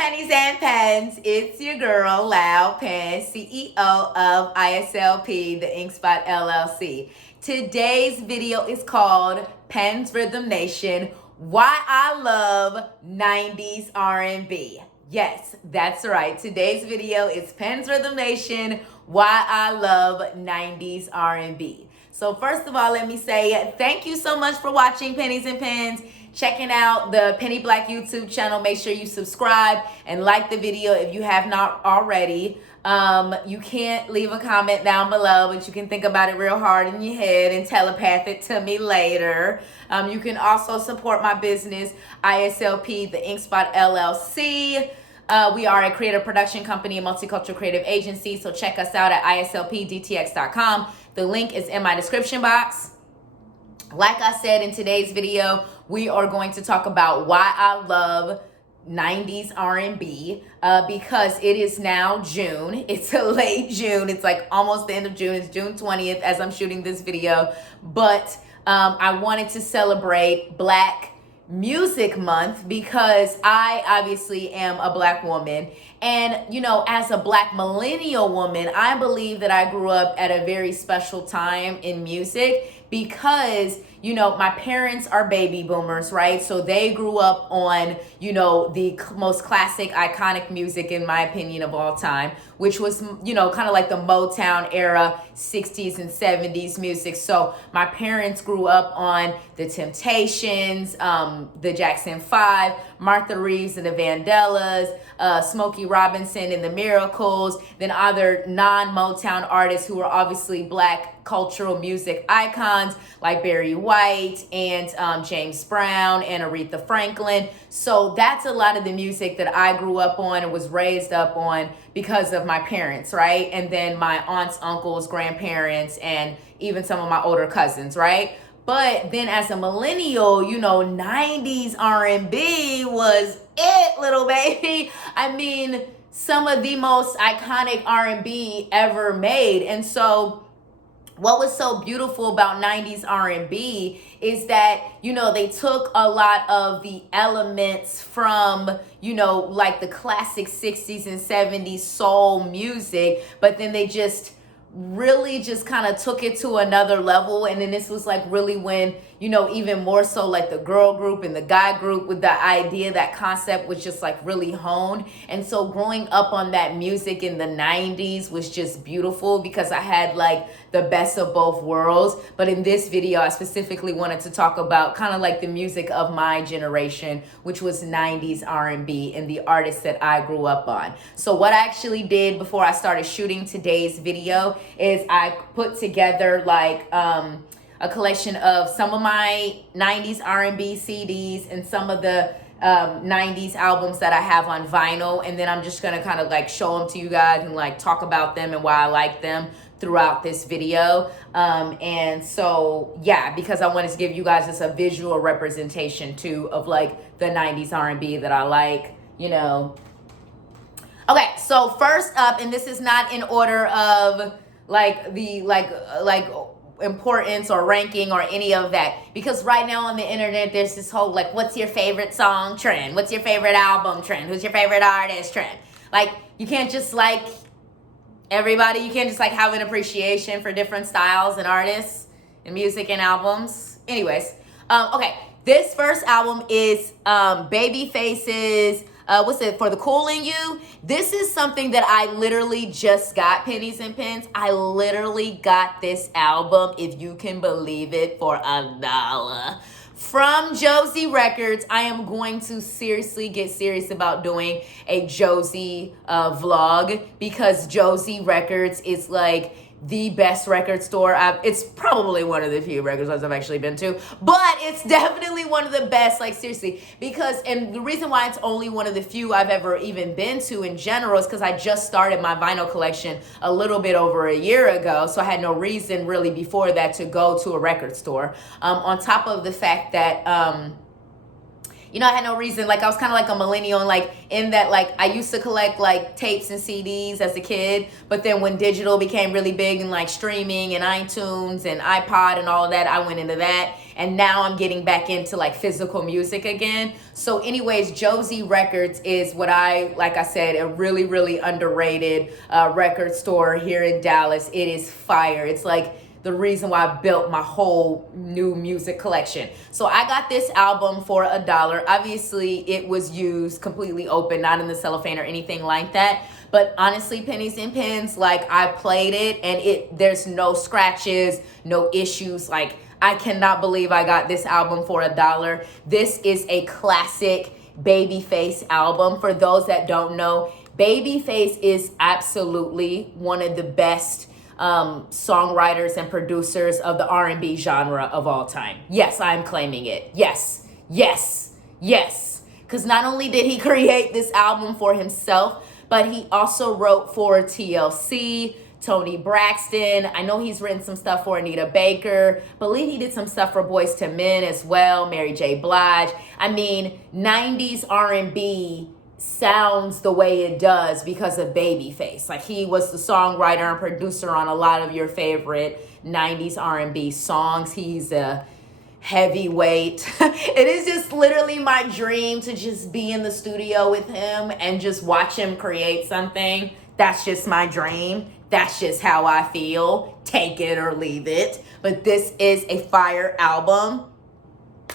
Pennies and Pens. It's your girl, Loud Pen, CEO of ISLP, the InkSpot LLC. Today's video is called Pens Rhythm Nation, Why I Love 90s R&B. Yes, that's right. Today's video is Pens Rhythm Nation, Why I Love 90s R&B. So first of all, let me say thank you so much for watching Pennies and Pens, checking out the Penny Black YouTube channel. Make sure you subscribe and like the video if you have not already. You can't leave a comment down below, but you can think about it real hard in your head and telepath it to me later. You can also support my business, ISLP, the InkSpot LLC. We are a creative production company, a multicultural creative agency, so check us out at islpdtx.com. The link is in my description box. Like I said in today's video, we are going to talk about why I love 90s R&B because it is now June. It's a late June. It's like almost the end of June. It's June 20th as I'm shooting this video. But I wanted to celebrate Black Music Month because I obviously am a Black woman. And, you know, as a Black millennial woman, I believe that I grew up at a very special time in music because, you know, my parents are baby boomers, right? So they grew up on, you know, the most classic, iconic music, in my opinion, of all time, which was, you know, kind of like the Motown era, 60s and 70s music. So my parents grew up on the Temptations, the Jackson 5, Martha Reeves and the Vandellas, Smokey Robinson and the Miracles, then other non-Motown artists who were obviously Black cultural music icons like Barry White and James Brown and Aretha Franklin. So that's a lot of the music that I grew up on and was raised up on because of my parents, right? And then my aunts, uncles, grandparents, and even some of my older cousins, right? But then as a millennial, you know, 90s R&B was it, little baby. I mean, some of the most iconic R&B ever made. And so what was so beautiful about 90s R&B is that, you know, they took a lot of the elements from, you know, like the classic 60s and 70s soul music, but then they just really just kind of took it to another level. And then this was like really when, you know, even more so like the girl group and the guy group with the idea, that concept was just like really honed. And so growing up on that music in the 90s was just beautiful because I had like the best of both worlds. But in this video, I specifically wanted to talk about kind of like the music of my generation, which was 90s R&B and the artists that I grew up on. So what I actually did before I started shooting today's video is I put together like a collection of some of my 90s R&B CDs and some of the 90s albums that I have on vinyl. And then I'm just going to kind of like show them to you guys and like talk about them and why I like them throughout this video. And so, yeah, because I wanted to give you guys just a visual representation too of like the 90s R&B that I like, you know. Okay, so first up, and this is not in order of like the like importance or ranking or any of that, because right now on the internet there's this whole like what's your favorite song trend, what's your favorite album trend, who's your favorite artist trend. Like you can't just like everybody, you can't just like have an appreciation for different styles and artists and music and albums. Anyways, okay, this first album is Babyface's what's it, For the Cool in You. This is something that I literally just got, Pennies and Pens. I literally got this album, if you can believe it, for $1 from Josie Records. I am going to seriously get serious about doing a Josie vlog because Josie Records is like the best record store. It's probably one of the few record stores I've actually been to, but it's definitely one of the best, like seriously, because, and the reason why it's only one of the few I've ever even been to in general is because I just started my vinyl collection a little bit over a year ago, so I had no reason really before that to go to a record store. On top of the fact that, You know, I had no reason. Like, I was kind of like a millennial, and like in that, like, I used to collect like tapes and CDs as a kid, but then when digital became really big and like streaming and iTunes and iPod and all of that, I went into that. And now I'm getting back into like physical music again. So anyways, Josie Records is what like I said, a really, really underrated record store here in Dallas. It is fire. It's like the reason why I built my whole new music collection. So I got this album for $1. Obviously, it was used completely open, not in the cellophane or anything like that. But honestly, Pennies and Pens, like, I played it and there's no scratches, no issues. Like, I cannot believe I got this album for $1. This is a classic Babyface album. For those that don't know, Babyface is absolutely one of the best songwriters and producers of the R&B genre of all time. Yes, I'm claiming it. Yes, yes, yes. Because not only did he create this album for himself, but he also wrote for TLC, Tony Braxton. I know he's written some stuff for Anita Baker. Believe he did some stuff for Boyz II Men as well, Mary J. Blige. I mean, 90s R&B sounds the way it does because of Babyface. Like, he was the songwriter and producer on a lot of your favorite 90s R&B songs. He's a heavyweight. It is just literally my dream to just be in the studio with him and just watch him create something. That's just my dream. That's just how I feel. Take it or leave it. But this is a fire album.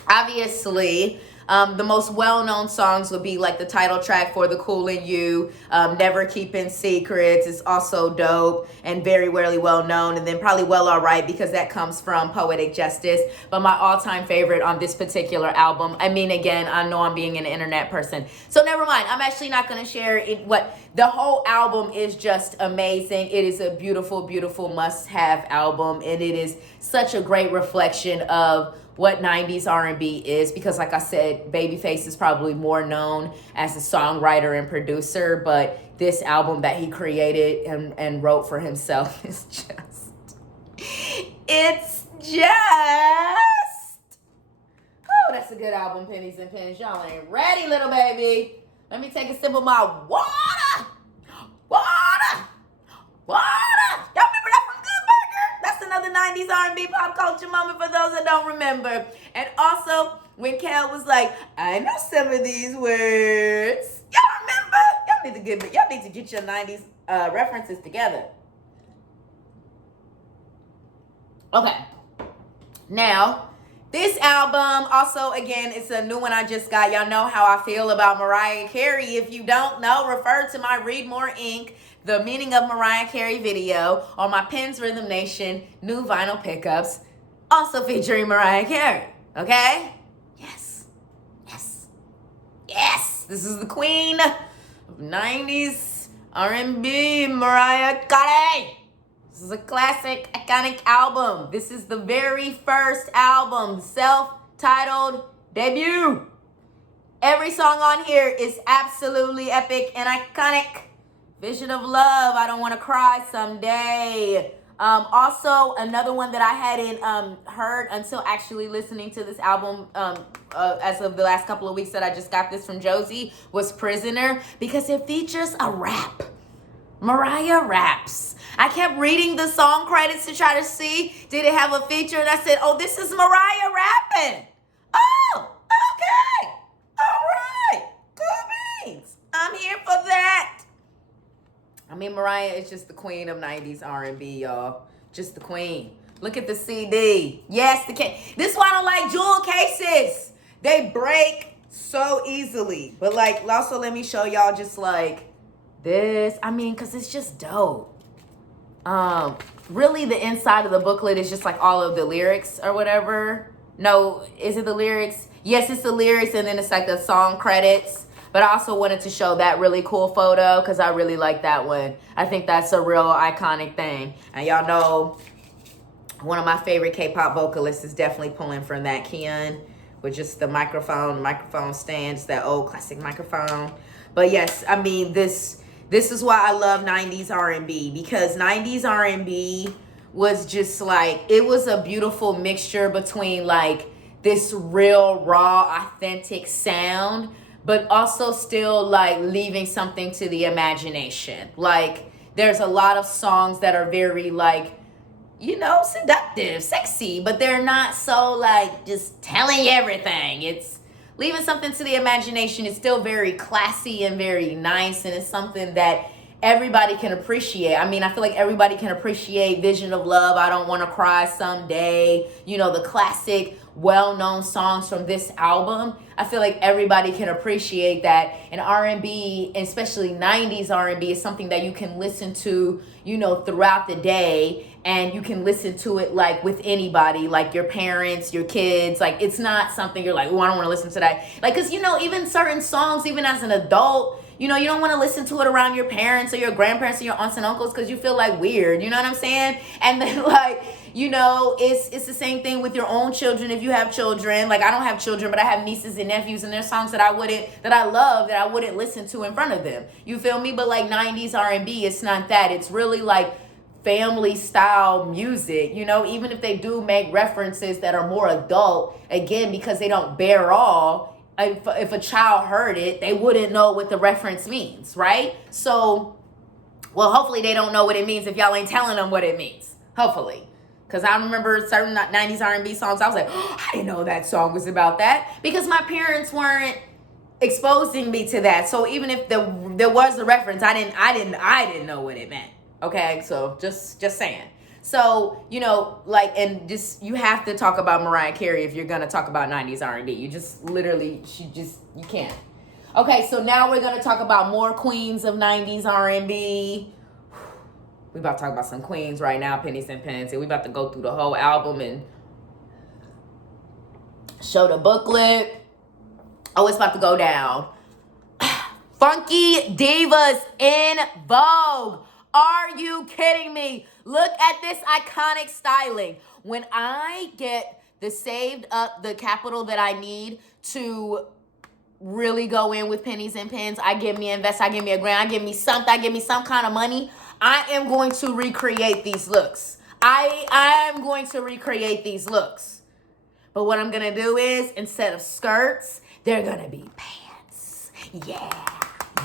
Obviously, the most well-known songs would be like the title track for The Cool in You, Never Keeping Secrets is also dope and very rarely well-known, and then probably Well Alright because that comes from Poetic Justice. But my all-time favorite on this particular album, I mean, again, I know I'm being an internet person, so never mind. I'm actually not going to share it. The whole album is just amazing. It is a beautiful, beautiful must-have album, and it is such a great reflection of what 90s R&B is, because like I said, Babyface is probably more known as a songwriter and producer, but this album that he created and wrote for himself is oh, that's a good album, Pennies and Pens. Y'all ain't ready, little baby. Let me take a sip of my water. Y'all remember that from Good Burger? That's another 90s R&B pop culture moment for those that don't remember. And also, when Kel was like, I know some of these words. Y'all remember? Y'all need to get your 90s references together. Okay. Now, this album, also, again, it's a new one I just got. Y'all know how I feel about Mariah Carey. If you don't know, refer to my Read More Ink, The Meaning of Mariah Carey video on my Pens Rhythm Nation new vinyl pickups, also featuring Mariah Carey. Okay? Yes. Yes. Yes. This is the queen of 90s R&B, Mariah Carey. This is a classic, iconic album. This is the very first album, self-titled debut. Every song on here is absolutely epic and iconic. Vision of Love, I Don't Want to Cry Someday. Also, another one that I hadn't heard until actually listening to this album as of the last couple of weeks that I just got this from Josie was Prisoner, because it features a rap. Mariah raps. I kept reading the song credits to try to see, did it have a feature? And I said, oh, this is Mariah rapping. Oh, okay. All right. Cool beans. I'm here for that. I mean, Mariah is just the queen of 90s R&B, y'all. Just the queen. Look at the CD. Yes, this is why I don't like jewel cases. They break so easily. But, like, also let me show y'all just, like, this. I mean, because it's just dope. Really, the inside of the booklet is just, like, all of the lyrics or whatever. No, is it the lyrics? Yes, it's the lyrics, and then it's, like, the song credits. But I also wanted to show that really cool photo because I really like that one. I think that's a real iconic thing. And y'all know one of my favorite K-pop vocalists is definitely pulling from that, Kian, with just the microphone stand, just that old classic microphone. But yes, I mean, this is why I love 90s R&B, because 90s R&B was just like, it was a beautiful mixture between like this real, raw, authentic sound, but also still like leaving something to the imagination. Like there's a lot of songs that are very like, you know, seductive, sexy, but they're not so like just telling you everything. It's leaving something to the imagination. It's still very classy and very nice, and it's something that everybody can appreciate. I mean, I feel like everybody can appreciate Vision of Love, I Don't Want to Cry Someday, you know, the classic well-known songs from this album. I feel like everybody can appreciate that. And R&B, especially 90s R&B, is something that you can listen to, you know, throughout the day, and you can listen to it like with anybody, like your parents, your kids. Like it's not something you're like, oh, I don't want to listen to that. Like, cause you know, even certain songs, even as an adult, you know, you don't want to listen to it around your parents or your grandparents or your aunts and uncles because you feel like weird. You know what I'm saying? And then like, you know, it's the same thing with your own children if you have children. Like I don't have children, but I have nieces and nephews, and there's songs that I love that I wouldn't listen to in front of them. You feel me? But like 90s R&B, it's not that. It's really like family style music, you know, even if they do make references that are more adult, again, because they don't bear all. If a child heard it, they wouldn't know what the reference means, right? So, well, hopefully they don't know what it means if y'all ain't telling them what it means. Hopefully. Because I remember certain 90s R&B songs, I was like, oh, I didn't know that song was about that. Because my parents weren't exposing me to that. So even if there was a reference, I didn't know what it meant. Okay, so just saying. So, you know, like, and just, you have to talk about Mariah Carey if you're going to talk about 90s R&B. You just literally, you can't. Okay, so now we're going to talk about more queens of 90s R&B. We about to talk about some queens right now, Pennies and Pens. And we about to go through the whole album and show the booklet. Oh, it's about to go down. Funky Divas in Vogue. Are you kidding me? Look at this iconic styling. When I get the saved up, the capital that I need to really go in with Pennies and Pens, I give me invest, I give me a grand, I give me something, I give me some kind of money, I am going to recreate these looks. I am going to recreate these looks. But what I'm going to do is, instead of skirts, they're going to be pants.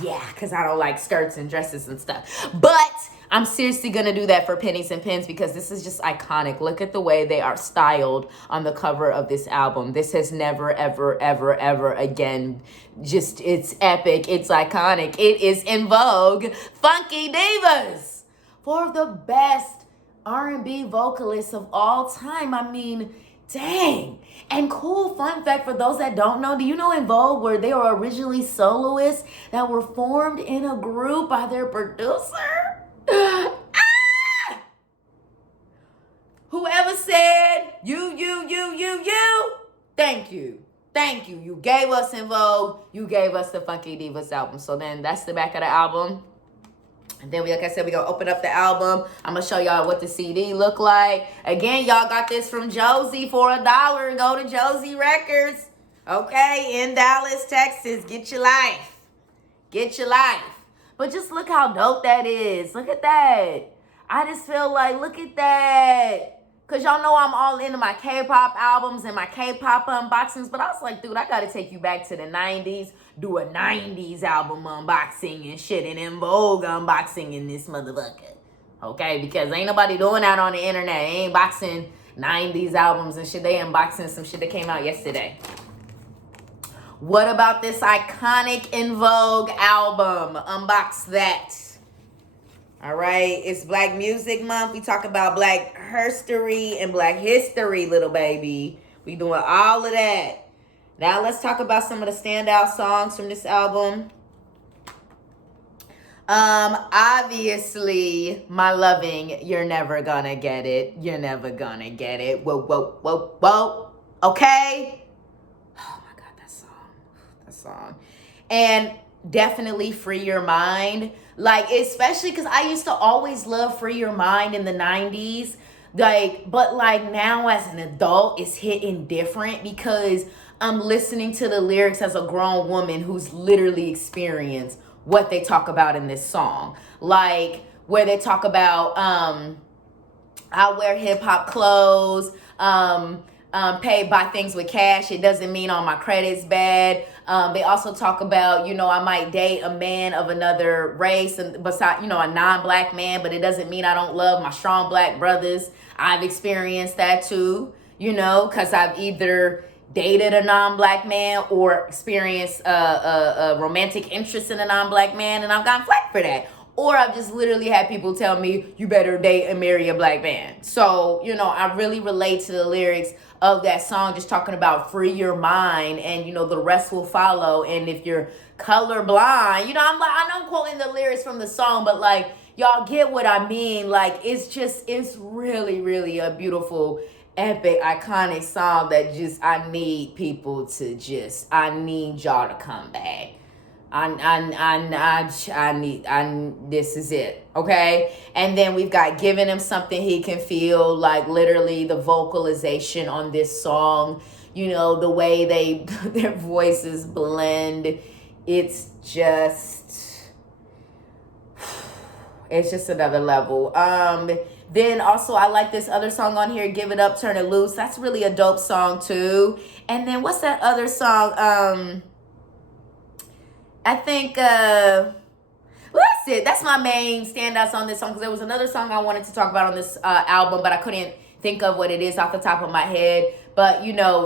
Yeah, because I don't like skirts and dresses and stuff. But I'm seriously going to do that for Pennies and Pens because this is just iconic. Look at the way they are styled on the cover of this album. This has never, ever, ever, ever again. Just, it's epic. It's iconic. It is in vogue. Funky Divas. Four of the best R&B vocalists of all time. I mean, dang. And cool fun fact for those that don't know, do you know In Vogue where they were originally soloists that were formed in a group by their producer? Whoever said you, thank you. Thank you. You gave us In Vogue. You gave us the Funky Divas album. So then that's the back of the album. And then, like I said, we're going to open up the album. I'm going to show y'all what the CD look like. Again, y'all got this from Josie for $1. Go to Josie Records. Okay, in Dallas, Texas. Get your life. Get your life. But just look how dope that is. Look at that. I just feel like, look at that. Because y'all know I'm all into my K-pop albums and my K-pop unboxings. But I was like, dude, I got to take you back to the 90s. Do a 90s album unboxing and shit. And In Vogue unboxing in this motherfucker. Okay? Because ain't nobody doing that on the internet. They ain't boxing 90s albums and shit. They unboxing some shit that came out yesterday. What about this iconic In Vogue album? Unbox that. All right, it's Black Music Month. We talk about Black history and Black history, little baby. We doing all of that. Now let's talk about some of the standout songs from this album. Obviously, My Loving, You're Never Gonna Get It. You're never gonna get it. Whoa, whoa, whoa, whoa. Okay? Oh my God, that song. And definitely Free Your Mind. Like, especially because I used to always love Free Your Mind in the 90s. Like, but like now as an adult, it's hitting different because I'm listening to the lyrics as a grown woman who's literally experienced what they talk about in this song. Like, where they talk about, I wear hip hop clothes, buy things with cash. It doesn't mean all my credit's bad. They also talk about, I might date a man of another race, and beside, a non-black man, but it doesn't mean I don't love my strong black brothers. I've experienced that too, because I've either dated a non-black man or experienced a romantic interest in a non-black man, and I've gotten flack for that. Or I've just literally had people tell me, you better date and marry a black man. So, I really relate to the lyrics of that song, just talking about free your mind, and, the rest will follow. And if you're colorblind, I know I'm quoting the lyrics from the song, but like, y'all get what I mean. Like, it's really, really a beautiful, epic, iconic song that I need people to I need y'all to come back. This is it, okay? And then we've got giving him something he can feel, like literally the vocalization on this song, the way their voices blend. It's just another level. Then also I like this other song on here, Give It Up, Turn It Loose. That's really a dope song too. And then what's that other song? I think, well, that's it. That's my main standouts on this song, because there was another song I wanted to talk about on this album, but I couldn't think of what it is off the top of my head. But,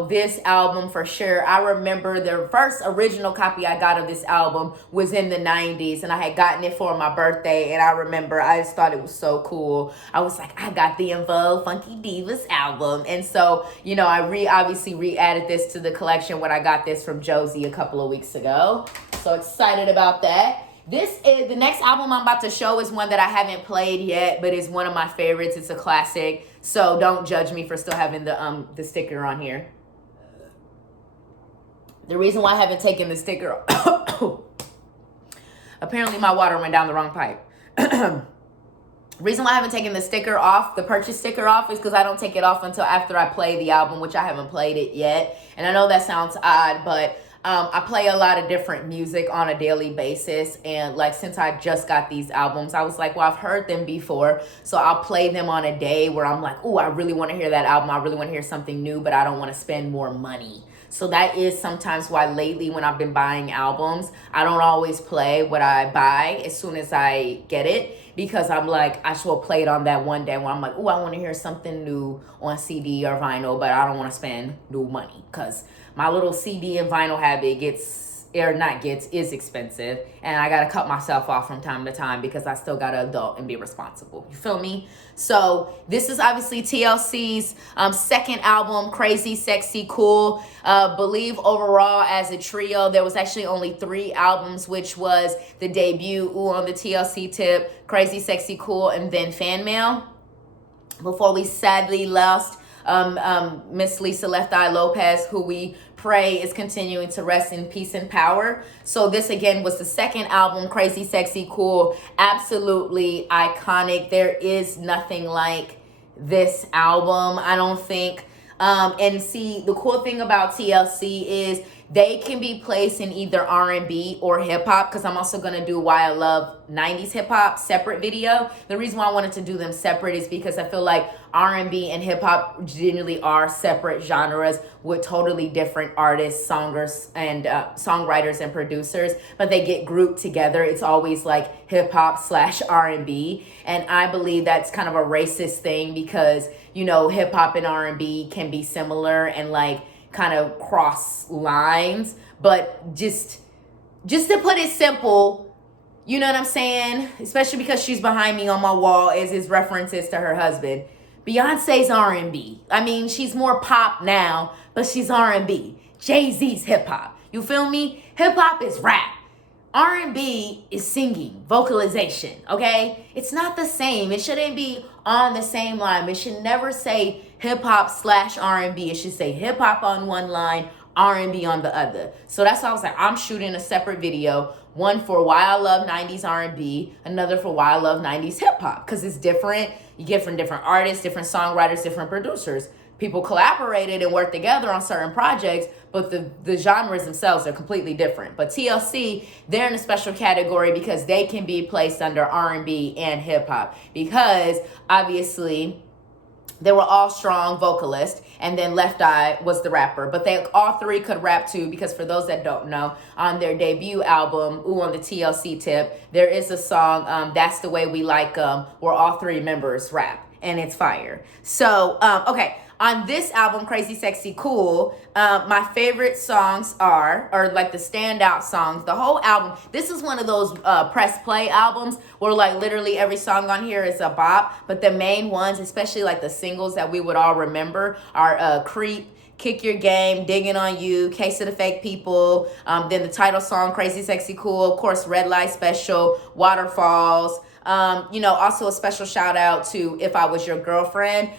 this album for sure. I remember the first original copy I got of this album was in the 90s, and I had gotten it for my birthday, and I remember I just thought it was so cool. I was like, I got the En Vogue Funky Divas album. And so, I obviously re-added this to the collection when I got this from Josie a couple of weeks ago. So excited about that. The next album I'm about to show is one that I haven't played yet, but is one of my favorites. It's a classic, so don't judge me for still having the sticker on here. The reason why I haven't taken the sticker apparently my water went down the wrong pipe. Reason why I haven't taken the sticker off, the purchase sticker off, is because I don't take it off until after I play the album, which I haven't played it yet. And I know that sounds odd, but I play a lot of different music on a daily basis, and like since I just got these albums, I was like, well, I've heard them before, so I'll play them on a day where I'm like, oh, I really want to hear that album, I really want to hear something new, but I don't want to spend more money. So that is sometimes why lately when I've been buying albums, I don't always play what I buy as soon as I get it, because I'm like, I should play it on that one day where I'm like, oh, I want to hear something new on CD or vinyl, but I don't want to spend new money, because my little CD and vinyl habit is expensive, and I gotta cut myself off from time to time because I still gotta adult and be responsible. You feel me? So this is obviously TLC's second album, Crazy, Sexy, Cool. Believe overall as a trio, there was actually only 3 albums, which was the debut, Ooh on the TLC tip, Crazy, Sexy, Cool, and then Fan Mail. Before we sadly lost Miss Lisa Left Eye Lopez, who we pray is continuing to rest in peace and power. So this again was the second album, Crazy, Sexy, Cool. Absolutely iconic. There is nothing like this album, I don't think. And see, the cool thing about TLC is they can be placed in either R&B or hip-hop, because I'm also going to do Why I Love 90s Hip-Hop separate video. The reason why I wanted to do them separate is because I feel like R&B and hip-hop generally are separate genres with totally different artists, songers, and songwriters and producers, but they get grouped together. It's always like hip-hop / R&B, and I believe that's kind of a racist thing because, hip-hop and R&B can be similar and like kind of cross lines, but just to put it simple, you know what I'm saying? Especially because she's behind me on my wall is his references to her husband. Beyonce's R&B. I mean, she's more pop now, but she's R&B. Jay-Z's hip-hop. You feel me? Hip-hop is rap. R&B is singing, vocalization, okay? It's not the same. It shouldn't be on the same line. It should never say hip-hop / R&B. It should say hip-hop on one line, R&B on the other. So that's why I was like, I'm shooting a separate video, one for Why I Love 90s R&B, another for Why I Love 90s hip-hop, because it's different. You get from different artists, different songwriters, different producers. People collaborated and worked together on certain projects, but the genres themselves are completely different. But TLC, they're in a special category because they can be placed under R&B and hip-hop, because obviously They were all strong vocalists, and then Left Eye was the rapper. But they all three could rap too, because for those that don't know, on their debut album, Ooh, on the TLC tip, there is a song, That's the Way We Like 'Em, where all three members rap, and it's fire. So, okay. On this album, Crazy Sexy Cool, my favorite songs are, or like the standout songs, the whole album. This is one of those press play albums where like literally every song on here is a bop. But the main ones, especially like the singles that we would all remember, are Creep, Kick Your Game, Digging on You, Case of the Fake People, then the title song, Crazy Sexy Cool, of course, Red Light Special, Waterfalls. Also a special shout out to If I Was Your Girlfriend.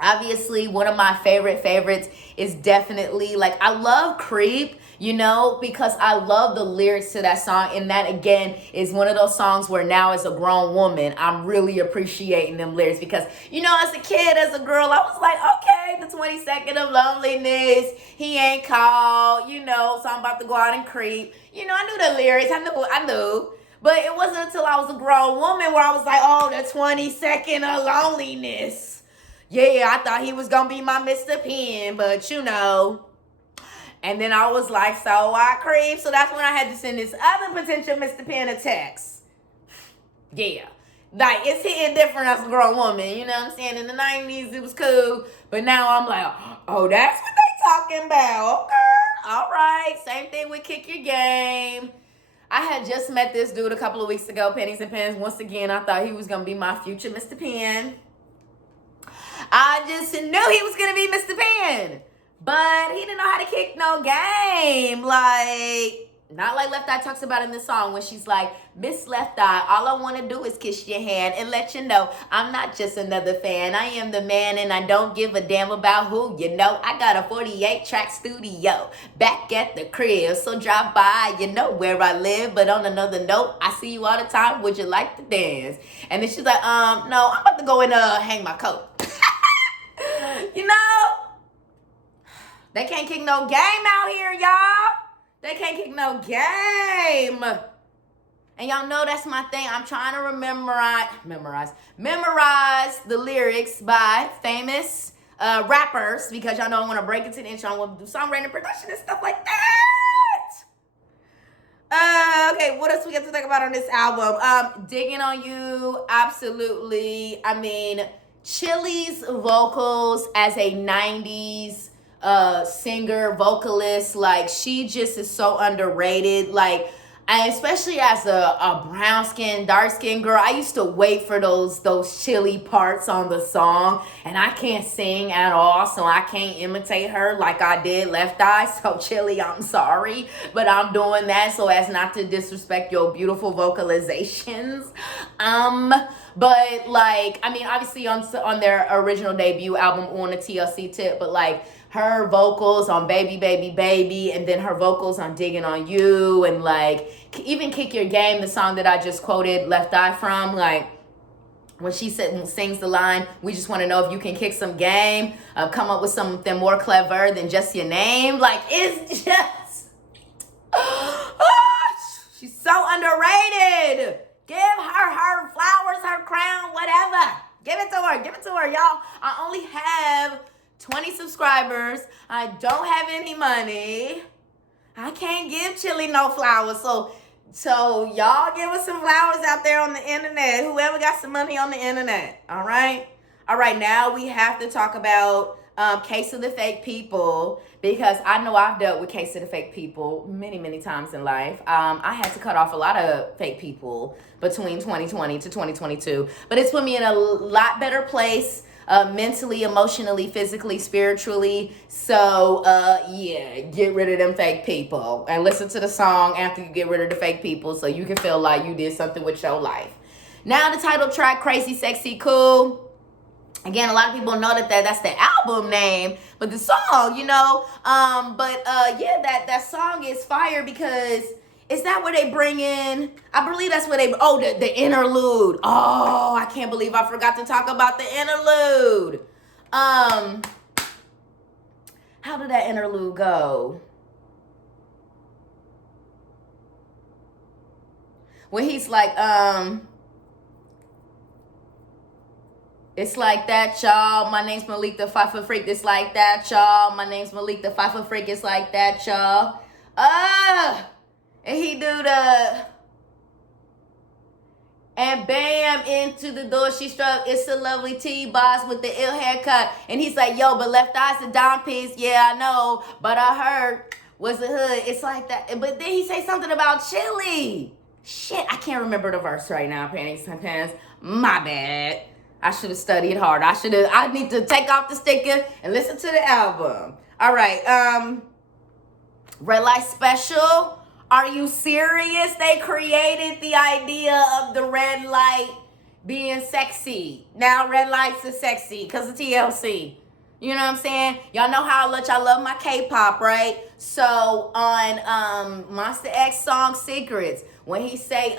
Obviously, one of my favorites is definitely, like, I love Creep, because I love the lyrics to that song. And that, again, is one of those songs where now as a grown woman, I'm really appreciating them lyrics. Because, as a kid, as a girl, I was like, okay, the 22nd of loneliness, he ain't called, so I'm about to go out and creep. I knew the lyrics. I knew. But it wasn't until I was a grown woman where I was like, oh, the 22nd of loneliness. Yeah, I thought he was going to be my Mr. Penn, but And then I was like, so I creep. So that's when I had to send this other potential Mr. Penn a text. Yeah. Like, it's hitting different as a grown woman, you know what I'm saying? In the 90s, it was cool. But now I'm like, oh, that's what they talking about. Okay. All right. Same thing with Kick Your Game. I had just met this dude a couple of weeks ago, Pennies and Pens. Once again, I thought he was going to be my future Mr. Penn. I just knew he was going to be Mr. Penn. But he didn't know how to kick no game. Like, not like Left Eye talks about in this song when she's like, Miss Left Eye, all I want to do is kiss your hand and let you know I'm not just another fan. I am the man and I don't give a damn about who. I got a 48-track studio back at the crib. So drop by, where I live. But on another note, I see you all the time. Would you like to dance? And then she's like, no, I'm about to go and hang my coat. They can't kick no game out here, y'all. They can't kick no game. And y'all know that's my thing. I'm trying to memorize the lyrics by famous rappers, because y'all know I want to break into the intro. I want to do songwriting, production, and stuff like that. Okay, what else we got to talk about on this album? Digging on You, absolutely. I mean, Chili's vocals as a 90s singer, vocalist, like, she just is so underrated. Like, especially as a brown skin, dark skin girl, I used to wait for those Chili parts on the song, and I can't sing at all, so I can't imitate her like I did Left Eye. So Chili, I'm sorry, but I'm doing that so as not to disrespect your beautiful vocalizations. But like, I mean, obviously on their original debut album on the TLC tip, but like her vocals on Baby Baby Baby, and then her vocals on Digging on You, and like even Kick Your Game, the song that I just quoted Left Eye from, like when she sings the line, we just want to know if you can kick some game, come up with something more clever than just your name. Like, it's just, she's so underrated. Give her flowers, her crown, whatever. Give it to her, y'all. I only have 20 subscribers. I don't have any money. I can't give Chili no flowers. So y'all give us some flowers out there on the internet. Whoever got some money on the internet. All right. Now we have to talk about Case of the Fake People, because I know I've dealt with Case of the Fake People many, many times in life. I had to cut off a lot of fake people between 2020 to 2022, but it's put me in a lot better place. Mentally, emotionally, physically, spiritually. So, yeah, get rid of them fake people and listen to the song after you get rid of the fake people so you can feel like you did something with your life. Now, the title track, Crazy Sexy Cool. Again, a lot of people know that's the album name, but the song, that song is fire, because is that where they bring in, I believe that's where the interlude. Oh, I can't believe I forgot to talk about the interlude. How did that interlude go? When he's like, It's like that, y'all. My name's Malik the 5-foot freak. It's like that, y'all. My name's Malik the 5-foot freak. It's like that, y'all. And he do the... And bam, into the door she struck. It's a lovely T-boss with the ill haircut. And he's like, yo, but left eye's a dime piece. Yeah, I know. But I heard was the hood. It's like that. But then he say something about chili. Shit, I can't remember the verse right now, Pennies. My bad. I should have studied harder. I need to take off the sticker and listen to the album. All right. Red Light Special. Are you serious? They created the idea of the red light being sexy. Now red lights are sexy because of TLC. You know what I'm saying? Y'all know how much I love my K-pop, right? So on Monster X song Secrets, when he say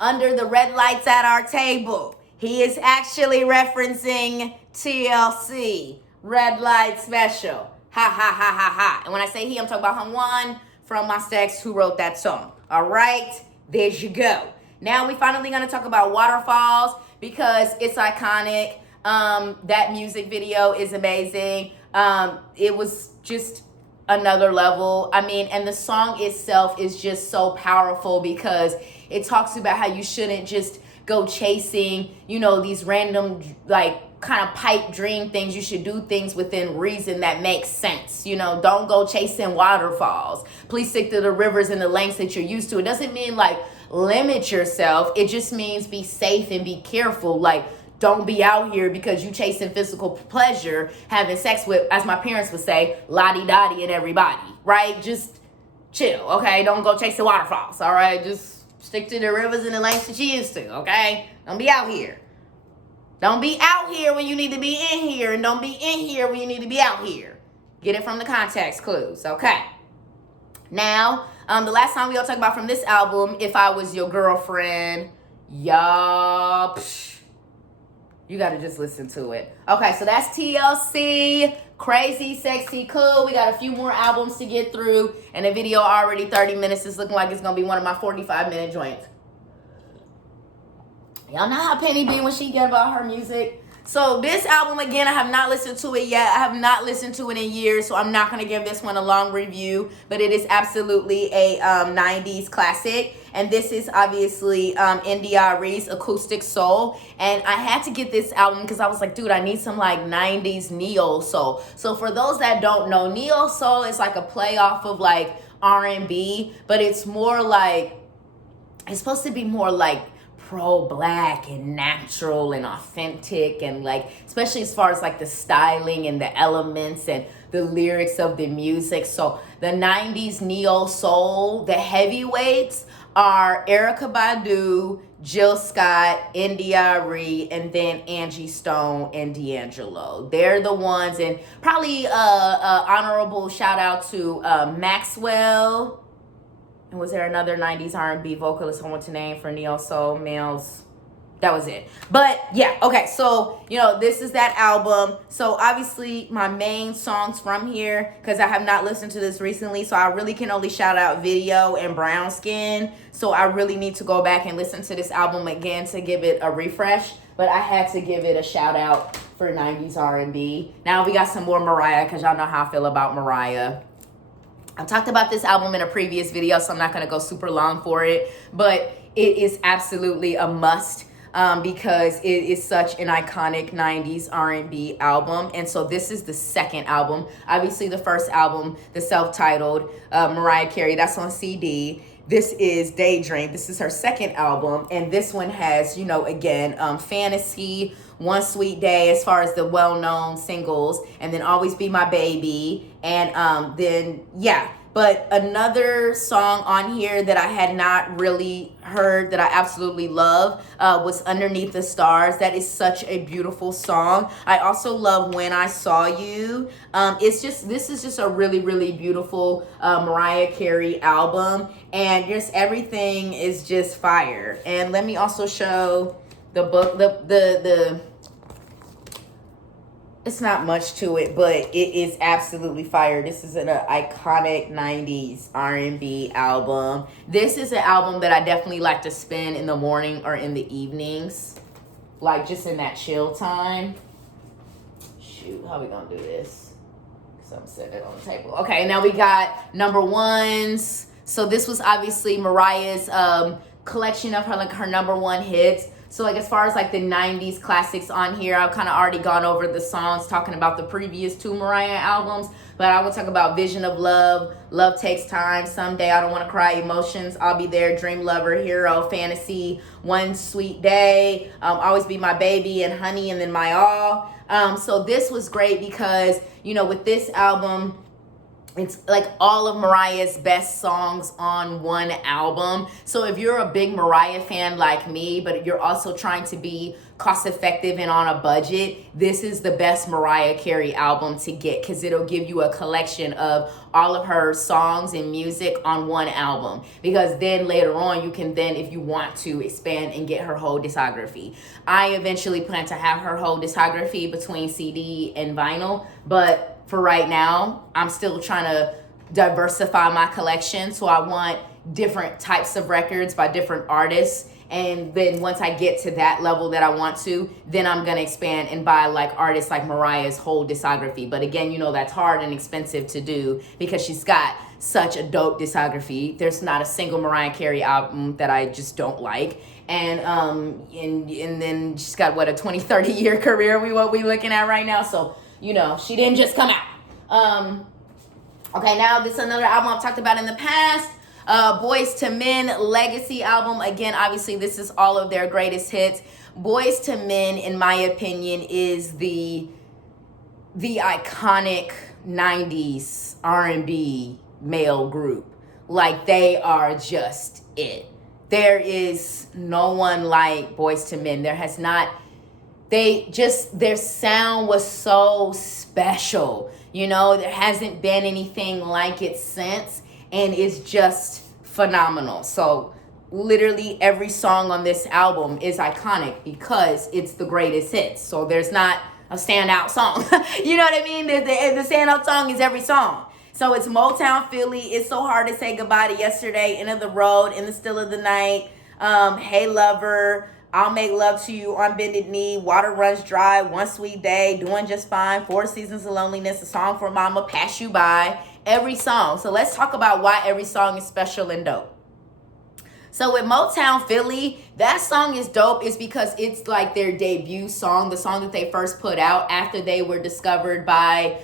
under the red lights at our table, he is actually referencing TLC, Red Light Special. Ha ha ha ha ha. And when I say he, I'm talking about Hongwan from Monster X, who wrote that song. All right, there you go. Now we finally gonna talk about Waterfalls because it's iconic. That music video is amazing. It was just another level. I mean, and the song itself is just so powerful because it talks about how you shouldn't just go chasing, you know, these random, like, kind of pipe dream things. You should do things within reason that makes sense. You know, don't go chasing waterfalls. Please stick to the rivers and the lengths that you're used to. It doesn't mean like limit yourself. It just means be safe and be careful. Like, don't be out here because you chasing physical pleasure, having sex with, as my parents would say, lottie-dottie and everybody, right? Just chill, okay? Don't go chasing waterfalls, all right? Just stick to the rivers and the lanes that you used to, okay? Don't be out here. Don't be out here when you need to be in here, and don't be in here when you need to be out here. Get it from the context clues, okay? Now, the last song we all talk about from this album, If I Was Your Girlfriend, y'all, you gotta just listen to it. Okay, so that's TLC, crazy, sexy, cool. We got a few more albums to get through, and the video already 30 minutes. It's looking like it's gonna be one of my 45-minute joints. Y'all know how Penny be when she get about her music. So this album, again, I have not listened to it yet. I have not listened to it in years, so I'm not going to give this one a long review. But it is absolutely a 90s classic. And this is obviously India.Arie's Acoustic Soul. And I had to get this album because I was like, dude, I need some like 90s neo soul. So for those that don't know, neo soul is like a play off of like R&B. But it's more like, it's supposed to be more like pro-black and natural and authentic, and like, especially as far as like the styling and the elements and the lyrics of the music. So the 90s neo soul, the heavyweights are Erykah Badu, Jill Scott, India.Arie, and then Angie Stone and D'Angelo. They're the ones. And probably honorable shout out to Maxwell. And was there another 90s R&B vocalist I want to name for neo soul males? That was it. But yeah, okay. So, you know, this is that album. So obviously my main songs from here, because I have not listened to this recently, so I really can only shout out Video and Brown Skin. So I really need to go back and listen to this album again to give it a refresh. But I had to give it a shout out for 90s R&B. Now we got some more Mariah, because y'all know how I feel about Mariah. I talked about this album in a previous video, so I'm not going to go super long for it. But it is absolutely a must because it is such an iconic 90s R&B album. And so this is the second album. Obviously, the first album, the self-titled Mariah Carey, that's on CD. This is Daydream. This is her second album. And this one has, you know, again, Fantasy, One Sweet Day, as far as the well-known singles, and then Always Be My Baby. And then, yeah. But another song on here that I had not really heard that I absolutely love was Underneath the Stars. That is such a beautiful song. I also love When I Saw You. This is just a really, really beautiful Mariah Carey album. And just everything is just fire. And let me also show the book, the it's not much to it, but it is absolutely fire. This is an iconic 90s R&B album. This is an album that I definitely like to spin in the morning or in the evenings. like just in that chill time. Shoot, how we gonna do this? Because I'm setting it on the table. Okay, now we got number ones. So this was obviously Mariah's collection of her number one hits. So like as far as like the 90s classics on here, I've kind of already gone over the songs talking about the previous two Mariah albums. But I will talk about Vision of Love, Love Takes Time, Someday, I Don't Want to Cry, Emotions, I'll Be There, Dream Lover, Hero, Fantasy, One Sweet Day, Always Be My Baby, and Honey, and then My All. So this was great because, you know, with this album, it's like all of Mariah's best songs on one album. So if you're a big Mariah fan like me, but you're also trying to be cost effective and on a budget, this is the best Mariah Carey album to get because it'll give you a collection of all of her songs and music on one album. Because then later on, you can then, if you want to, expand and get her whole discography. I eventually plan to have her whole discography between CD and vinyl, but for right now, I'm still trying to diversify my collection. So I want different types of records by different artists. And then once I get to that level that I want to, then I'm going to expand and buy like artists like Mariah's whole discography. But again, you know, that's hard and expensive to do because she's got such a dope discography. There's not a single Mariah Carey album that I just don't like. And then she's got what, a 20-30 year career what we looking at right now. So, you know, she didn't just come out. Okay, now this is another album I've talked about in the past. Boyz II Men Legacy album. Again, obviously this is all of their greatest hits. Boyz II Men, in my opinion, is the iconic 90s R&B male group. Like, they are just it. There is no one like Boyz II Men. There has not. Their sound was so special. You know, there hasn't been anything like it since, and it's just phenomenal. So literally every song on this album is iconic because it's the greatest hits. So there's not a standout song. You know what I mean? The standout song is every song. So it's Motown Philly, It's So Hard to Say Goodbye to Yesterday, End of the Road, In the Still of the Night, Hey Lover, I'll Make Love to You, On Bended Knee, Water Runs Dry, One Sweet Day, Doing Just Fine, 4 Seasons of Loneliness, A Song for Mama, Pass You By. Every song. So let's talk about why every song is special and dope. So with Motown Philly, that song is dope. It's because it's like their debut song, the song that they first put out after they were discovered by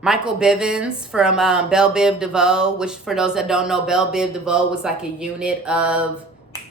Michael Bivins from Belle Biv DeVoe, which for those that don't know, Belle Biv DeVoe was like a unit of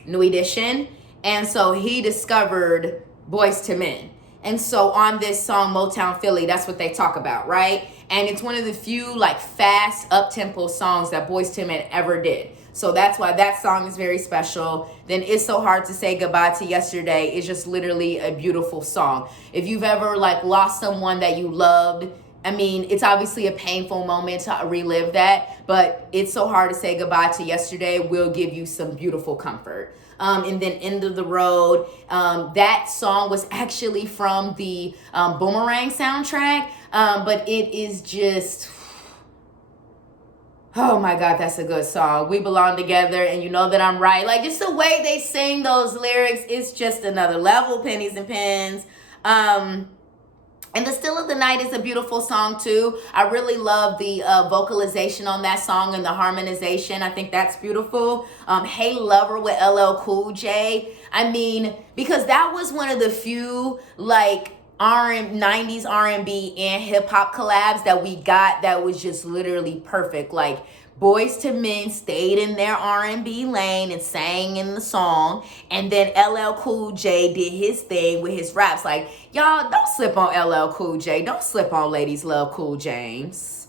New Edition. And so he discovered Boyz II Men. And so on this song, Motown Philly, that's what they talk about, right? And it's one of the few like fast up-tempo songs that Boyz II Men ever did. So that's why that song is very special. Then It's So Hard to Say Goodbye to Yesterday is just literally a beautiful song. If you've ever like lost someone that you loved, I mean, it's obviously a painful moment to relive that, but It's So Hard to Say Goodbye to Yesterday will give you some beautiful comfort. And then End of the Road, that song was actually from the Boomerang soundtrack, but it is just, oh my God, that's a good song. We Belong Together, and You Know That I'm Right. Like, just the way they sing those lyrics, it's just another level, Pennies and Pens. And The Still of the Night is a beautiful song too. I really love the vocalization on that song and the harmonization. I think that's beautiful. Hey Lover with LL Cool J. I mean, because that was one of the few like 90s R&B and hip hop collabs that we got that was just literally perfect. Like, Boyz II Men stayed in their R&B lane and sang in the song. And then LL Cool J did his thing with his raps. Like, y'all, don't slip on LL Cool J. Don't slip on Ladies Love Cool James.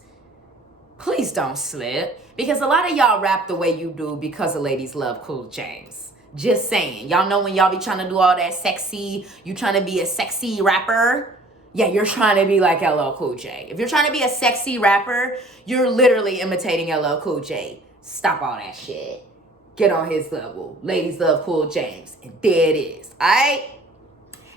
Please don't slip. Because a lot of y'all rap the way you do because of Ladies Love Cool James. Just saying. Y'all know when y'all be trying to do all that sexy, you trying to be a sexy rapper? Yeah, you're trying to be like LL Cool J. If you're trying to be a sexy rapper, you're literally imitating LL Cool J. Stop all that shit. Get on his level. Ladies Love Cool James. And there it is. All right?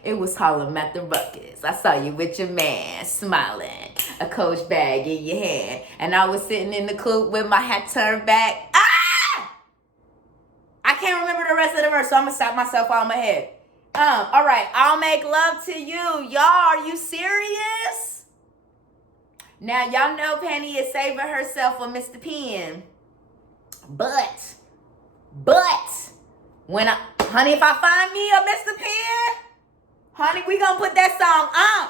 It was Harlem at the Ruckus. I saw you with your man, smiling. A Coach bag in your hand. And I was sitting in the coupe with my hat turned back. Ah! I can't remember the rest of the verse, so I'm gonna stop myself while I'm ahead. All right. I'll make love to you. Y'all, are you serious? Now, y'all know Penny is saving herself for Mr. Penn. But, when honey, if I find me a Mr. Penn, honey, we gonna put that song on.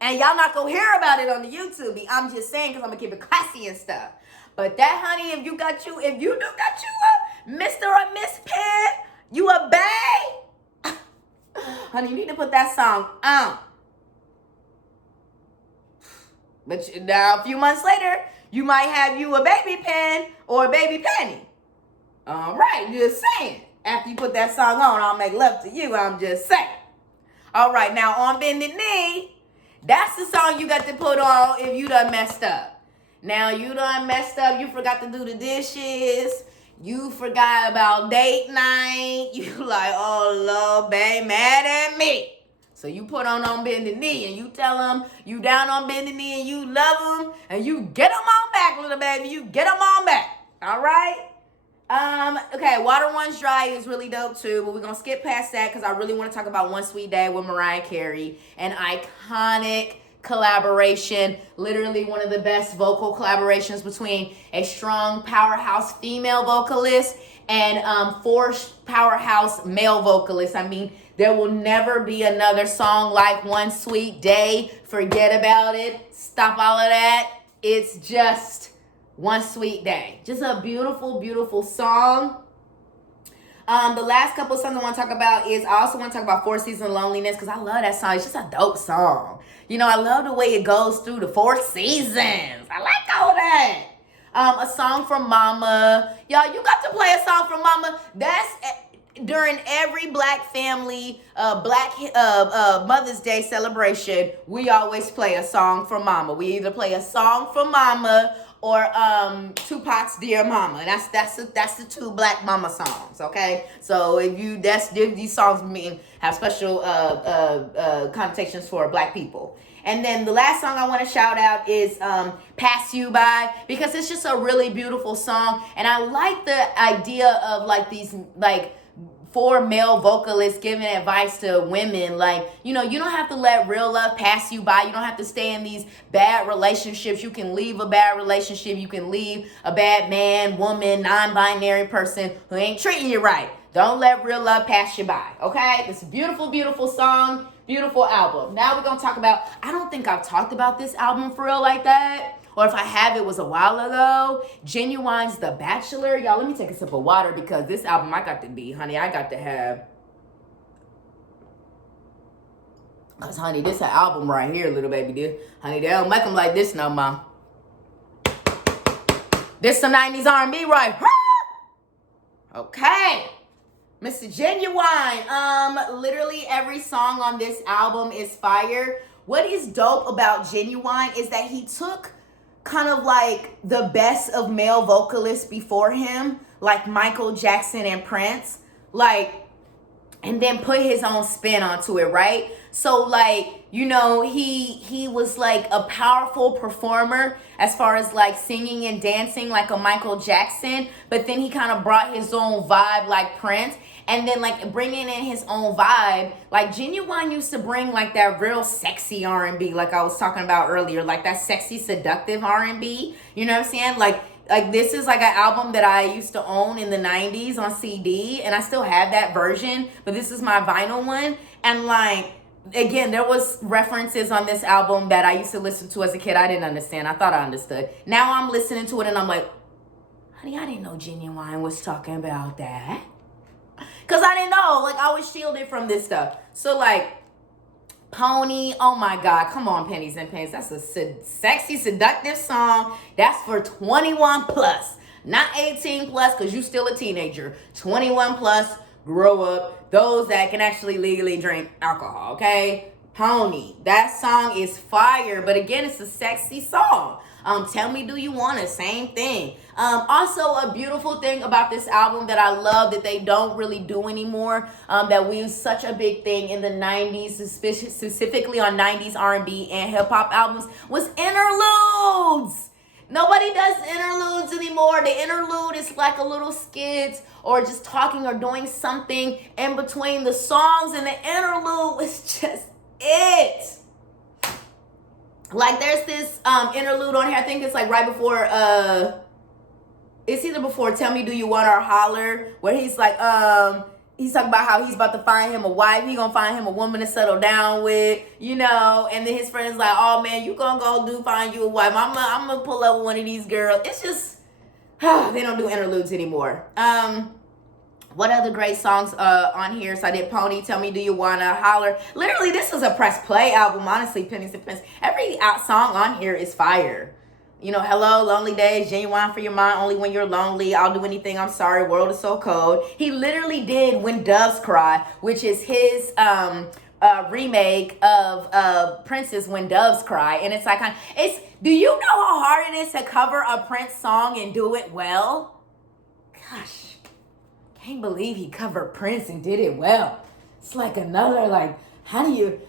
And y'all not gonna hear about it on the YouTube. I'm just saying, because I'm gonna keep it classy and stuff. But that, honey, if you do got you a Mr. or Miss Penn, you a bae, honey, you need to put that song on. But now, a few months later, you might have you a baby Penn or a baby Penny. All right, just saying. After you put that song on, I'll make love to you. I'm just saying. All right, now on bended knee, that's the song you got to put on if you done messed up. Now, you done messed up. You forgot to do the dishes. You forgot about date night. You like, oh, Lord, babe, mad at me. So you put on bended knee and you tell them you down on bended knee and you love them and you get them on back, little baby. You get them on back. All right? Okay, Water Runs Dry is really dope too, but we're going to skip past that because I really want to talk about One Sweet Day with Mariah Carey. An iconic collaboration, literally one of the best vocal collaborations between a strong powerhouse female vocalist and four powerhouse male vocalists. I mean, there will never be another song like One Sweet Day. Forget about it. Stop all of that. It's just One Sweet Day. Just a beautiful, beautiful song. The last couple of songs I want to talk about is, I also want to talk about Four Seasons Loneliness because I love that song. It's just a dope song. You know, I love the way it goes through the 4 seasons. I like all that. A song from Mama. Y'all, you got to play a song from Mama. That's during every black family, Mother's Day celebration. We always play a song from Mama. We either play a song from Mama or Tupac's Dear Mama. That's the two black mama songs, okay? So if these songs have special connotations for black people. And then the last song I want to shout out is Pass You By, because it's just a really beautiful song. And I like the idea of like these like 4 male vocalists giving advice to women. Like, you know, you don't have to let real love pass you by. You don't have to stay in these bad relationships. You can leave a bad relationship. You can leave a bad man, woman, non-binary person who ain't treating you right. Don't let real love pass you by, okay? It's a beautiful, beautiful song, beautiful album. Now we're going to talk about, I don't think I've talked about this album for real like that. Or if I have, it was a while ago. Genuine's The Bachelor. Y'all, let me take a sip of water because this album I got to have. Because, honey, this is an album right here, little baby. Honey, they don't make them like this no more. This some 90s R&B right here. Okay. Mr. Genuine. Literally every song on this album is fire. What is dope about Genuine is that he took kind of like the best of male vocalists before him, like Michael Jackson and Prince, like, and then put his own spin onto it, right? So like, you know, he was like a powerful performer as far as like singing and dancing like a Michael Jackson, but then he kind of brought his own vibe like Prince. And then like bringing in his own vibe, like Genuine used to bring like that real sexy R&B, like I was talking about earlier, like that sexy seductive R&B. You know what I'm saying? Like this is like an album that I used to own in the 90s on CD, and I still have that version, but this is my vinyl one. And like, again, there was references on this album that I used to listen to as a kid. I didn't understand. I thought I understood. Now I'm listening to it and I'm like, honey, I didn't know Genuine was talking about that. Because I didn't know. Like, I was shielded from this stuff. So, like, Pony. Oh, my God. Come on, Pennies and Pennies. That's a sexy, seductive song. That's for 21 plus. Not 18 plus, because you still a teenager. 21 plus, grow up. Those that can actually legally drink alcohol, okay? Pony. That song is fire. But, again, it's a sexy song. Tell Me Do You Want It? Same thing. Also, a beautiful thing about this album that I love that they don't really do anymore, that we was such a big thing in the 90s, specifically on 90s R&B and hip-hop albums, was interludes. Nobody does interludes anymore. The interlude is like a little skit or just talking or doing something in between the songs, and the interlude is just it. Like there's this interlude on here. I think it's like right before it's either before Tell Me Do You Want or Holler, where he's like he's talking about how he's about to find him a wife. He gonna find him a woman to settle down with, you know. And then his friend's like, oh man, you gonna go find you a wife. I'm gonna pull up with one of these girls. It's just they don't do interludes anymore. What other great songs on here? So I did Pony, Tell Me Do You Wanna, Holler. Literally, this is a press play album, honestly, Pennies and Pennies. Every song on here is fire. You know, Hello, Lonely Days, Genuine for Your Mind, Only When You're Lonely, I'll Do Anything, I'm Sorry, World Is So Cold. He literally did When Doves Cry, which is his remake of Prince's When Doves Cry. And it's like, do you know how hard it is to cover a Prince song and do it well? Gosh. Can't believe he covered Prince and did it well. It's like another, like, how do you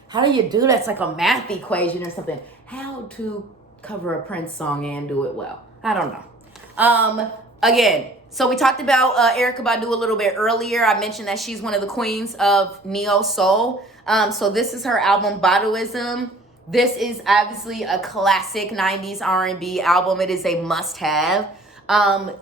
do that? It's like a math equation or something. How to cover a Prince song and do it well. I don't know. Again, so we talked about Erykah Badu a little bit earlier. I mentioned that she's one of the queens of neo soul. So this is her album Baduism. This is obviously a classic 90s R&B album. It is a must-have.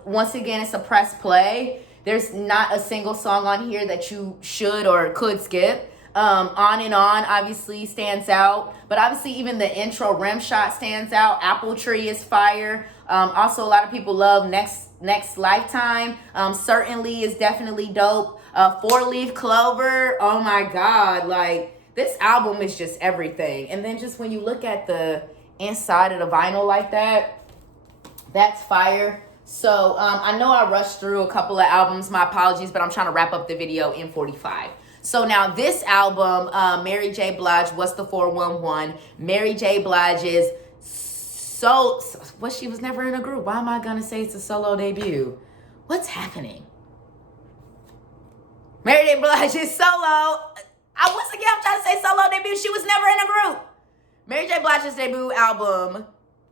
Once again, it's a press play. There's not a single song on here that you should or could skip. On and On obviously stands out, but obviously even the intro rim shot stands out. Apple Tree is fire. Also, a lot of people love Next Lifetime. Certainly is definitely dope. Four Leaf Clover. Oh my God, like this album is just everything. And then just when you look at the inside of the vinyl like that, that's fire. So I know I rushed through a couple of albums. My apologies, but I'm trying to wrap up the video in 45. So now this album, Mary J. Blige, What's the 411? Mary J. Blige is she was never in a group. Why am I going to say it's a solo debut? What's happening? Mary J. Blige is solo. Once again, I'm trying to say solo debut. She was never in a group. Mary J. Blige's debut album,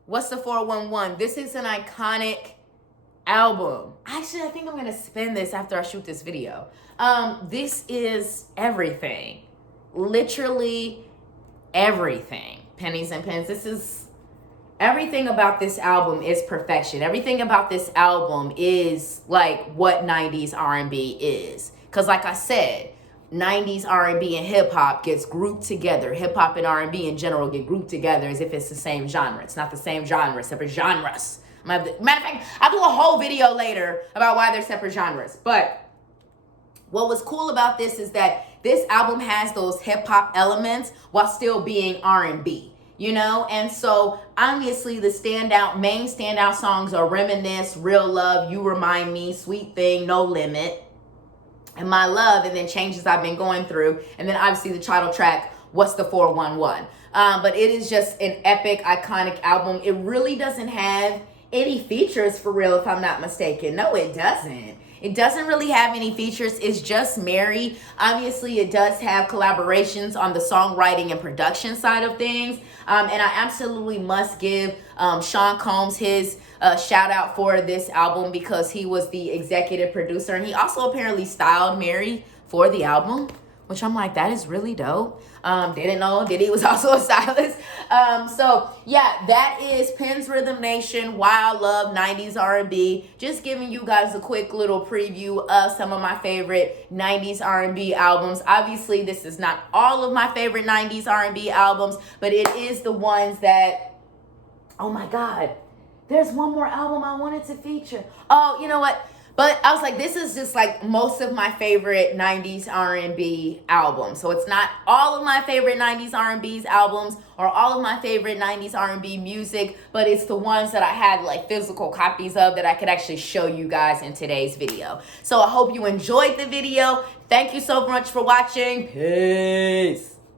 What's the 411? This is an iconic album. Actually, I think I'm going to spin this after I shoot this video. This is everything. Literally everything. Pennies and Pens. This is everything about this album is perfection. Everything about this album is like what 90s R&B is. Because like I said, 90s R&B and hip hop gets grouped together. Hip hop and R&B in general get grouped together as if it's the same genre. It's not the same genre, separate genres. Matter of fact, I'll do a whole video later about why they're separate genres. But what was cool about this is that this album has those hip hop elements while still being R&B, you know? And so obviously the main standout songs are Reminisce, Real Love, You Remind Me, Sweet Thing, No Limit, and My Love, and then Changes I've Been Going Through. And then obviously the title track, What's the 411? But it is just an epic, iconic album. It really doesn't have any features for real, if I'm not mistaken. No, it doesn't. It doesn't really have any features. It's just Mary. Obviously, it does have collaborations on the songwriting and production side of things. And I absolutely must give Sean Combs his shout out for this album because he was the executive producer. And he also apparently styled Mary for the album, which I'm like, that is really dope. Didn't know Diddy was also a stylist. So yeah, that is Pens Rhythm Nation, Why I Love 90s R&B. Just giving you guys a quick little preview of some of my favorite 90s R&B albums. Obviously, this is not all of my favorite 90s R&B albums, but it is the ones that, oh my God, there's one more album I wanted to feature. Oh, you know what? But I was like, this is just like most of my favorite 90s R&B albums. So it's not all of my favorite 90s R&B albums or all of my favorite 90s R&B music, but it's the ones that I had like physical copies of that I could actually show you guys in today's video. So I hope you enjoyed the video. Thank you so much for watching. Peace.